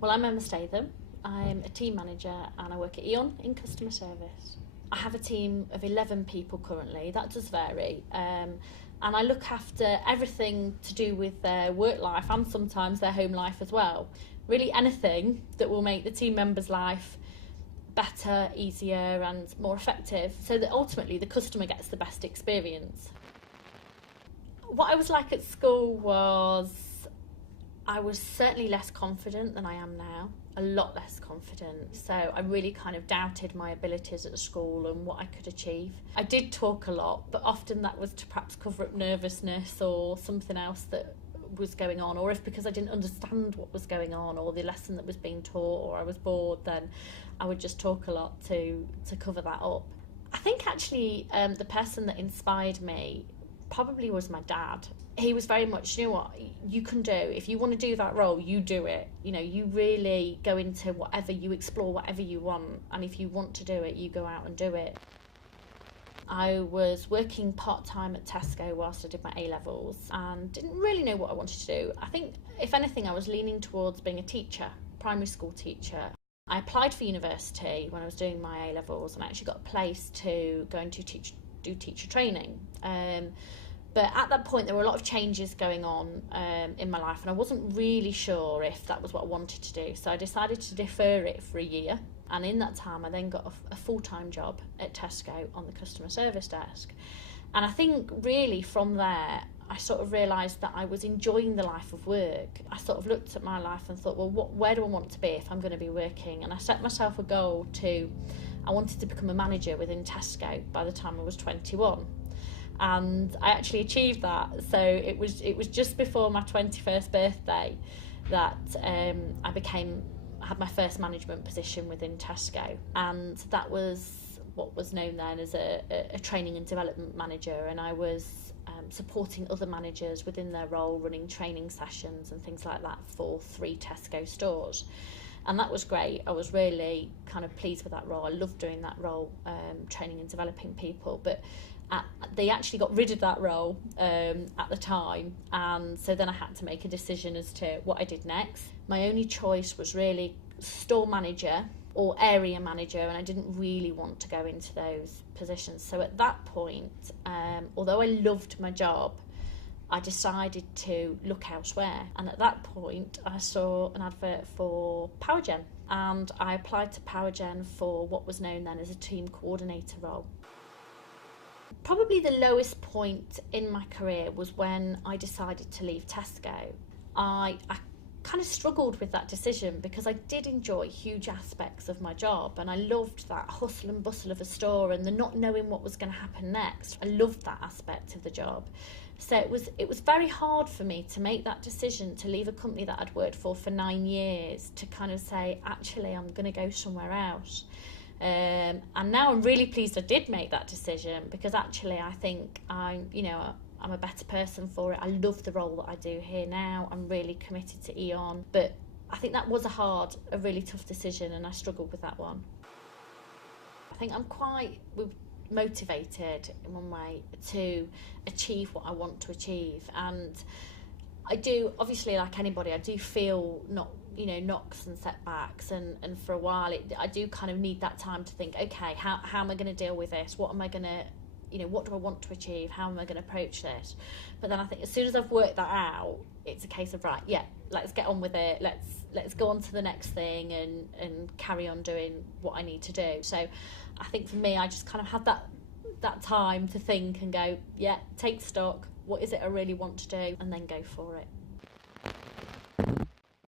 Well, I'm Emma Statham. I'm a team manager and I work at E.ON in customer service. I have a team of 11 people currently. That does vary. And I look after everything to do with their work life and sometimes their home life as well. Really anything that will make the team member's life better, easier and more effective so that ultimately the customer gets the best experience. What I was like at school was I was certainly less confident than I am now, a lot less confident. So I really kind of doubted my abilities at school and what I could achieve. I did talk a lot, but often that was to perhaps cover up nervousness or something else that was going on, or if because I didn't understand what was going on or the lesson that was being taught or I was bored, then I would just talk a lot to cover that up. I think actually the person that inspired me probably was my dad. He was very much, you know what, you can do, if you want to do that role, you do it. You know, you really go into whatever, you explore whatever you want, and if you want to do it, you go out and do it. I was working part-time at Tesco whilst I did my A-levels and didn't really know what I wanted to do. I think, if anything, I was leaning towards being a teacher, primary school teacher. I applied for university when I was doing my A-levels and I actually got a place to go and do teacher training. But at that point there were a lot of changes going on in my life and I wasn't really sure if that was what I wanted to do. So I decided to defer it for a year, and in that time I then got a full-time job at Tesco on the customer service desk. And I think really from there I sort of realised that I was enjoying the life of work. I sort of looked at my life and thought, well, where do I want to be if I'm going to be working? And I set myself a goal I wanted to become a manager within Tesco by the time I was 21. And I actually achieved that. So it was just before my 21st birthday that I had my first management position within Tesco, and that was what was known then as a training and development manager, and I was supporting other managers within their role, running training sessions and things like that for 3 Tesco stores. And that was great. I was really kind of pleased with that role. I loved doing that role, training and developing people, but they actually got rid of that role at the time, and so then I had to make a decision as to what I did next. My only choice was really store manager or area manager, and I didn't really want to go into those positions. So at that point, although I loved my job, I decided to look elsewhere, and at that point I saw an advert for PowerGen and I applied to PowerGen for what was known then as a team coordinator role. Probably the lowest point in my career was when I decided to leave Tesco. I kind of struggled with that decision because I did enjoy huge aspects of my job and I loved that hustle and bustle of a store and the not knowing what was going to happen next. I loved that aspect of the job. So it was very hard for me to make that decision to leave a company that I'd worked for 9 years to kind of say, actually, I'm going to go somewhere else. And now I'm really pleased I did make that decision because actually I think I'm a better person for it. I love the role that I do here now. I'm really committed to E.ON, but I think that was a really tough decision and I struggled with that one. I think I'm quite motivated in one way to achieve what I want to achieve, and I do, obviously like anybody, I do feel knocks and setbacks, and for a while I do kind of need that time to think, okay, how am I going to deal with this? What am I going to, what do I want to achieve? How am I going to approach this? But then I think as soon as I've worked that out, it's a case of, right, yeah, let's get on with it. Let's go on to the next thing and carry on doing what I need to do. So I think for me, I just kind of had that time to think and go, yeah, take stock. What is it I really want to do? And then go for it.